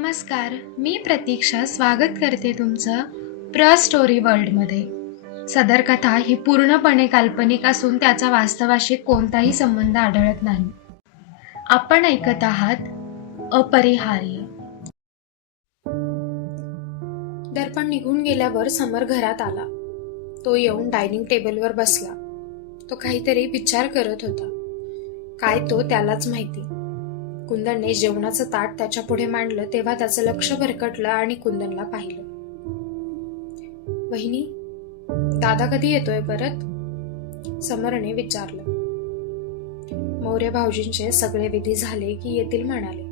नमस्कार मी प्रतीक्षा स्वागत करते तुमचं प्र स्टोरी वर्ल्डमध्ये. सदर कथा ही पूर्णपणे काल्पनिक असून त्याचा वास्तवाशी कोणताही संबंध आढळत नाही. आपण ऐकत आहात अपरिहार्य. दर्पण निघून गेल्यावर समर घरात आला. तो येऊन डायनिंग टेबलवर बसला. तो काहीतरी विचार करत होता. काय तो त्यालाच माहिती. कुंदनने जेवणाचं ताट त्याच्या पुढे मांडलं तेव्हा त्याचं लक्ष भरकटलं आणि कुंदनला पाहिलं. वहिनी दादा कधी येतोय परत? समरने विचारलं. मौर्य भाऊजींचे सगळे विधी झाले की येतील म्हणाले.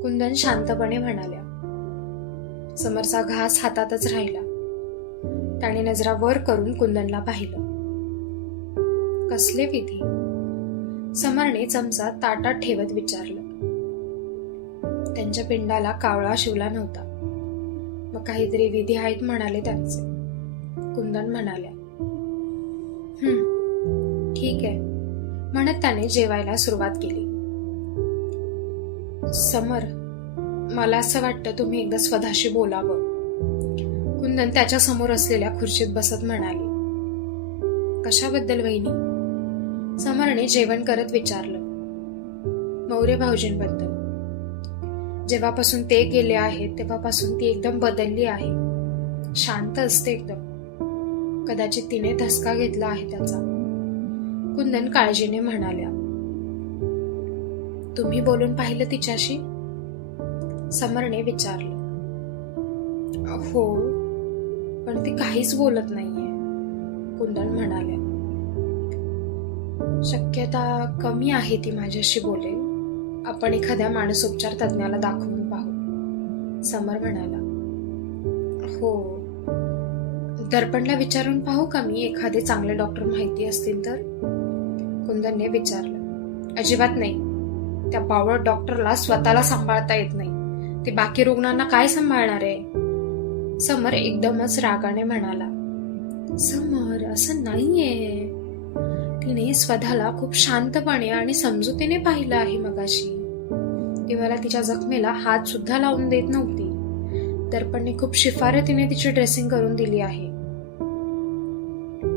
कुंदन शांतपणे म्हणाल्या. समरचा घास हातातच राहिला. त्याने नजरा वर करून कुंदनला पाहिलं. कसले विधी? समरने चमचा ताटात ठेवत विचारलं. त्यांच्या पिंडाला कावळा शिवला नव्हता. मग काहीतरी विधी आहेत म्हणाले त्यांचे. कुंदन म्हणाल्या हम्म ठीक आहे म्हणत त्याने जेवायला सुरुवात केली. समर मला असं वाटतं तुम्ही एकदा स्वतःशी बोलावं. कुंदन त्याच्यासमोर असलेल्या खुर्चीत बसत म्हणाले कशाबद्दल वहिनी? समरने जेवण करत विचारलं. मौर्य भाऊजींबद्दल. जेव्हापासून ते गेले आहेत तेव्हापासून ती एकदम बदलली आहे. शांत असते एकदम. कदाचित तिने धसका घेतला आहे त्याचा. कुंदन काळजीने म्हणाल्या तुम्ही बोलून पाहिलं तिच्याशी? समरने विचारलं हो पण ती काहीच बोलत नाहीये. कुंदन म्हणाले शक्यता कमी आहे ती माझ्याशी बोलेल. आपण एखाद्या मानसोपचार तज्ज्ञाला दाखवून पाहू. समर म्हणाला. हो. दर्पणला विचारून पाहू का मी एखादे चांगले डॉक्टर माहिती असतील तर? कुंदनने विचारलं. अजिबात नाही. त्या बावळ डॉक्टरला स्वतःला सांभाळता येत नाही. ते बाकी रुग्णांना काय सांभाळणार आहे? समर एकदमच रागाने म्हणाला. समर असं नाहीये. तिने स्वतःला खूप शांतपणे आणि समजुतीने पाहिलं आहे मगाशी. ती मला तिच्या जखमेला हात सुद्धा लावून देत नव्हती. दर्पणने खूप शिफारतीने तिची ड्रेसिंग करून दिली आहे.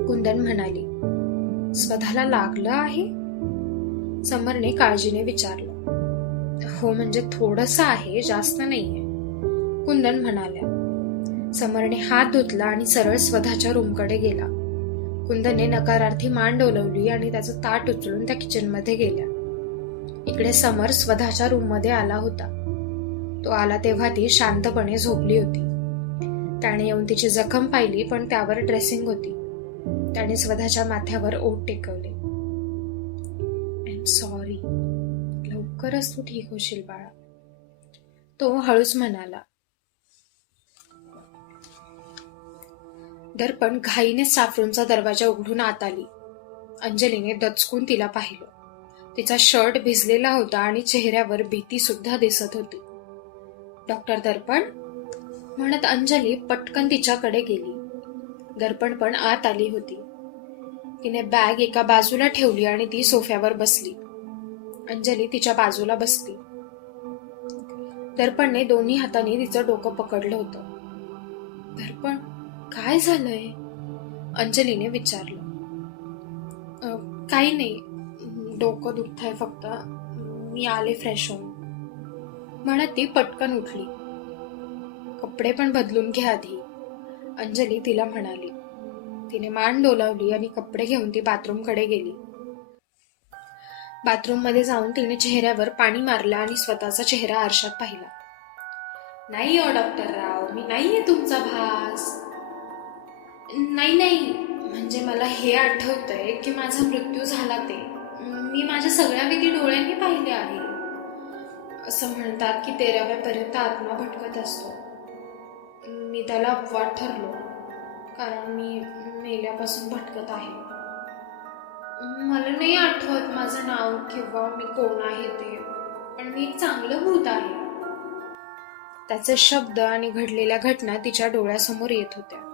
कुंदन म्हणाली स्वतःला लागलं आहे? समरने काळजीने विचारलं हो म्हणजे थोडस आहे जास्त नाहीये. कुंदन म्हणाल्या समरने हात धुतला आणि सरळ स्वतःच्या रूमकडे गेला. कुंदनने नकारार्थी मान डोलवली आणि त्याचं ताट उचलून त्या किचनमध्ये गेल्या. इकडे समर स्वतःच्या रूममध्ये आला होता. तो आला तेव्हा ती शांतपणे झोपली होती. त्याने येऊन तिची जखम पाहिली पण त्यावर ड्रेसिंग होती. त्याने स्वतःच्या माथ्यावर ओट टेकवले. आय एम सॉरी लवकरच तू ठीक होशील बाळा. तो हळूच म्हणाला दर्पण घाईने साफरूनचा दरवाजा उघडून आत आली. अंजलीने दचकून तिला पाहिलं. तिचा शर्ट भिजलेला होता आणि चेहऱ्यावर भीती सुद्धा दिसत होती. डॉक्टर दर्पण? म्हणत अंजली पटकन तिच्याकडे गेली. दर्पण पण आत आली होती. तिने बॅग एका बाजूला ठेवली आणि ती सोफ्यावर बसली. अंजली तिच्या बाजूला बसली. दर्पणने दोन्ही हाताने तिचं डोकं पकडलं होतं. दर्पण? काय झालंय? अंजलीने विचारलं. काही नाही. डोकं दुखतंय फक्त. मी आले फ्रेश होऊन. म्हणत ती पटकन उठली. कपडे पण बदलून घ्या आधी. अंजली तिला म्हणाली. तिने मान डोलावली आणि कपडे घेऊन ती बाथरूमकडे गेली. बाथरूममध्ये जाऊन तिने चेहऱ्यावर पाणी मारलं आणि स्वतःचा चेहरा आरशात पाहिला. नाही ओ डॉक्टर राव. मी नाहीये तुमचा भास. नाही नाही. म्हणजे मला हे आठवतंय की माझा मृत्यू झाला ते. मी माझ्या सगळ्या विधी डोळ्यांनी पाहिले आहे. असं म्हणतात की तेराव्यापर्यंत आत्मा भटकत असतो. मी त्याला अपवाद ठरलो कारण मी मेल्यापासून भटकत आहे. मला नाही आठवत माझं नाव किंवा मी कोण आहे ते पण मी एक चांगलं भूत आहे. त्याचे शब्द आणि घडलेल्या घटना तिच्या डोळ्यासमोर येत होत्या.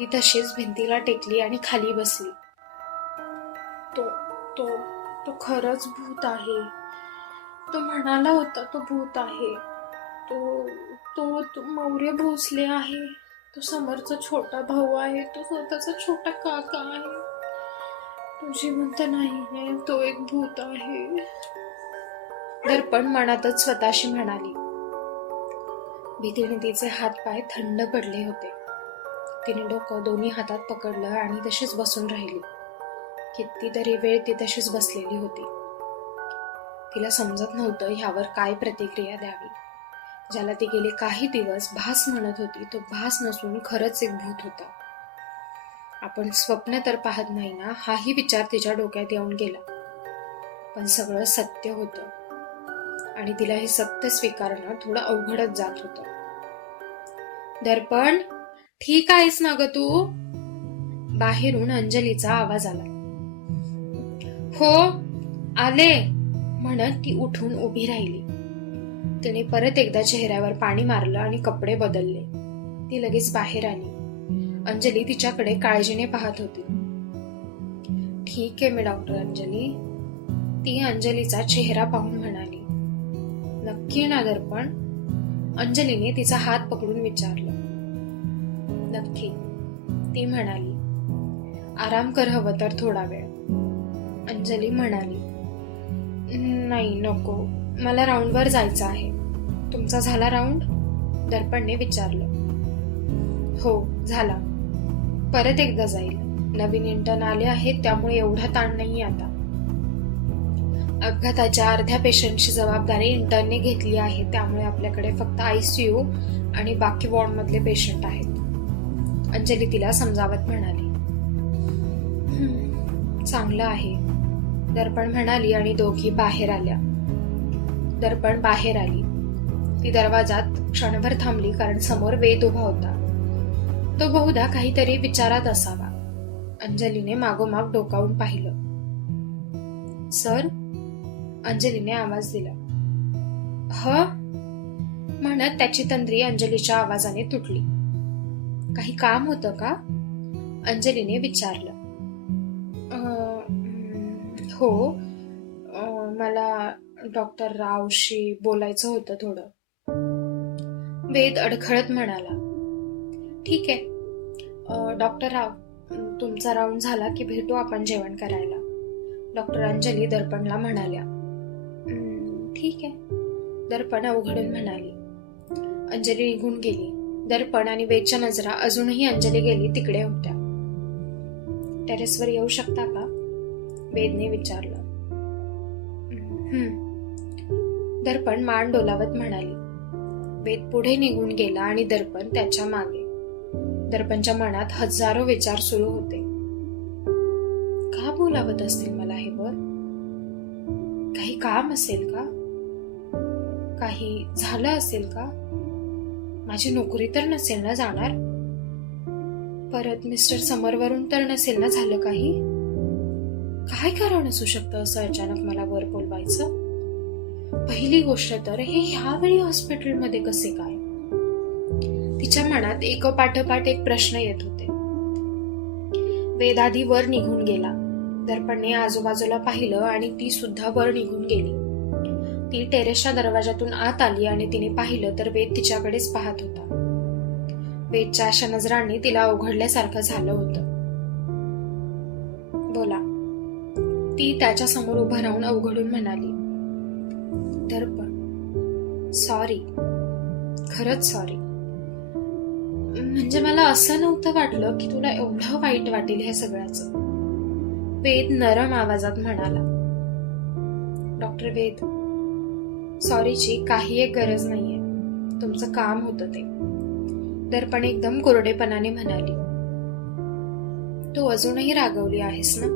ती तशीच भिंतीला टेकली आणि खाली बसली. तो तो तो खरंच भूत आहे. तो म्हणाला होता तो भूत आहे. तो तो तो मौर्य भोसले आहे. तो समोरचा छोटा भाऊ आहे. तो स्वतःचा छोटा काका आहे. तो जिवंत नाही तो एक भूत आहे. दर्पण मनातच स्वतःशी म्हणाली. भीतीने तिचे हातपाय थंड पडले होते. तिने डोकं दोन्ही हातात पकडलं आणि तशीच बसून राहिली. कितीतरी वेळ ती तशीच बसलेली होती. तिला समजत नव्हतं ह्यावर काय प्रतिक्रिया द्यावी. ज्याला ती गेले काही दिवस भास म्हणत होती तो भास नसून खरंच एक भूत होता. आपण स्वप्न तर पाहत नाही ना हाही विचार तिच्या डोक्यात येऊन गेला. पण सगळं सत्य होतं. आणि तिला हे सत्य स्वीकारणं थोडं अवघडच जात होतं. दर्पण ठीक आहेस ना ग तू? बाहेरून अंजलीचा आवाज आला. हो आले म्हणत ती उठून उभी राहिली. तिने परत एकदा चेहऱ्यावर पाणी मारलं आणि कपडे बदलले. ती लगेच बाहेर आली. अंजली तिच्याकडे काळजीने पाहत होती. ठीक आहे मी डॉक्टर अंजली. ती अंजलीचा चेहरा पाहून म्हणाली. नक्की ना दर्पण अंजलीने तिचा हात पकडून विचारलं. नक्की. ती म्हणाली आराम कर हवं तर थोडा वेळ. अंजली म्हणाली नाही नको. मला राऊंडवर जायचं आहे. तुमचा झाला राऊंड? दर्पणने विचारलं. हो झाला. परत एकदा जाईल. नवीन इंटर्न आले आहेत त्यामुळे एवढा ताण नाही आता. अपघाताच्या अर्ध्या पेशंटची जबाबदारी इंटर्नने घेतली आहे त्यामुळे आपल्याकडे फक्त आयसीयू आणि बाकी वॉर्डमधले पेशंट आहेत. अंजली तिला समजावत म्हणाली चांगलं आहे. दर्पण म्हणाली आणि दोघी बाहेर आल्या. दर्पण बाहेर आली. ती दरवाजात क्षणभर थांबली कारण समोर वेद उभा होता. तो बहुधा काहीतरी विचारात असावा. अंजलीने मागोमाग डोकावून पाहिलं. सर अंजलीने आवाज दिला. ह? म्हणत त्याची तंद्री अंजलीच्या आवाजाने तुटली. काही काम होतं का? अंजलीने विचारलं. हो. मला डॉक्टर रावशी बोलायचं होतं थोडं. वेद अडखळत म्हणाला ठीक आहे. डॉक्टर राव तुमचा राऊंड झाला की भेटू आपण जेवण करायला. डॉक्टर अंजली दर्पणला म्हणाल्या ठीक आहे. दर्पण अवघडून म्हणाली अंजली निघून गेली. दर्पण आणि वेदच्या नजरा अजूनही अंजली गेली तिकडे होत्या टेरेसवर येऊ शकता का? वेदने विचारलं. दर्पण मान डोलावत म्हणाली. वेद पुढे निघून गेला आणि दर्पण त्याच्यामागे. दर्पणच्या मनात हजारो विचार सुरू होते. का बोलावत असतील मला हे वर? काही काम असेल का? काही झालं असेल का? माझी नोकरी तर नसेल ना जाणार? परत मिस्टर समरवरून तर नसेल ना झालं काही? काय कारण असू शकतं असं अचानक मला वर बोलवायचं? पहिली गोष्ट तर हे ह्यावेळी हॉस्पिटलमध्ये कसे काय? तिच्या मनात एकोपाठोपाठ एक प्रश्न येत होते. वेदादी वर निघून गेला. दर्पणने आजूबाजूला पाहिलं आणि ती सुद्धा वर निघून गेली. ती टेरेसच्या दरवाजातून आत आली आणि तिने पाहिलं तर वेद तिच्याकडेच पाहत होता. वेदच्या अशा नजरांनी तिला अवघडल्यासारखं झालं होतं. बोला. ती त्याच्यासमोर उभं राहून अवघडून म्हणाली दर्पण सॉरी खरंच सॉरी म्हणजे मला असं नव्हतं वाटलं की तुला एवढं वाईट वाटेल हे सगळ्याचं. वेद नरम आवाजात म्हणाला डॉक्टर वेद सॉरीची काही एक गरज नाहीये. तुमचं काम होतं ते. दर्पण एकदम कोरडेपणाने म्हणाली. तू अजूनही रागवली आहेस ना?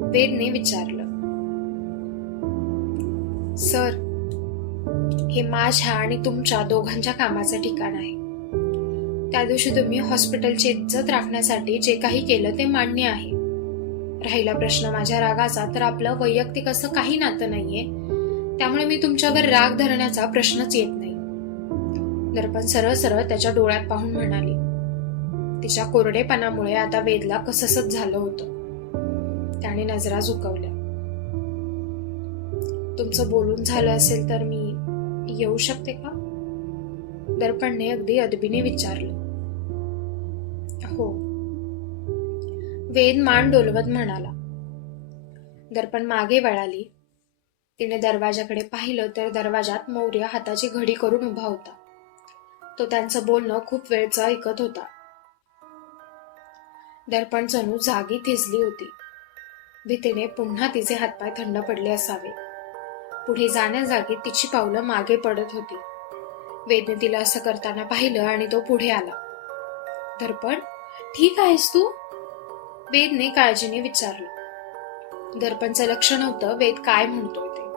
वेदने विचारलं. सर हे माझ्या आणि तुमच्या दोघांच्या कामाचं ठिकाण आहे. त्या दिवशी तुम्ही हॉस्पिटलची इज्जत राखण्यासाठी जे काही केलं ते मान्य आहे. राहिला प्रश्न माझ्या रागाचा तर आपलं वैयक्तिक असं काही नातं नाहीये. त्यामुळे मी तुमच्यावर राग धरण्याचा प्रश्नच येत नाही. दर्पण सरळ सरळ त्याच्या डोळ्यात पाहून म्हणाली तिच्या कोरडेपणामुळे आता वेदला कससच झालं होतं? त्याने नजरा झुकवल्या. तुमचं बोलून झालं असेल तर मी येऊ शकते का? दर्पणने अगदी अदबीने विचारलं. हो. वेद मान डोलवत म्हणाला. दर्पण मागे वळाली. तिने दरवाजाकडे पाहिलं तर दरवाजात मौर्य हाताची घडी करून उभा होता. तो त्यांचं बोलणं खूप वेळचं ऐकत होता. दर्पण जणू जागी थिजली होती. भीतीने पुन्हा तिचे हातपाय थंड पडले असावे. पुढे जाण्याजागी तिची पावलं मागे पडत होती. वेदने तिला असं करताना पाहिलं आणि तो पुढे आला. दर्पण ठीक आहेस तू? वेदने काळजीने विचारलं. दर्पणचं लक्ष नव्हतं वेद काय म्हणतोय ते.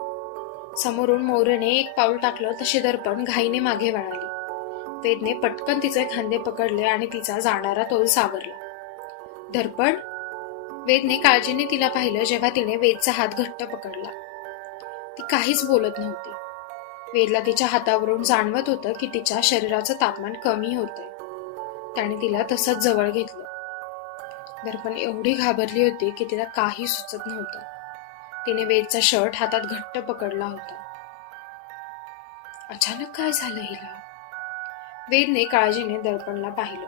समोरून मोरेने एक पाऊल टाकलं तशी दर्पण घाईने मागे वळाली. वेदने पटकन तिचे खांदे पकडले आणि तिचा जाणारा तोल सावरला. दर्पण? वेदने काळजीने तिला पाहिलं जेव्हा तिने वेदचा हात घट्ट पकडला. ती काहीच बोलत नव्हती. वेदला तिच्या हातावरून जाणवत होतं की तिच्या शरीराचं तापमान कमी होतंय. त्याने तिला तसंच जवळ घेतलं. दर्पण एवढी घाबरली होती की तिला काही सुचत नव्हतं. तिने वेदचा शर्ट हातात घट्ट पकडला होता. अचानक काय झालं हिला? वेदने काळजीने दर्पणला पाहिलं.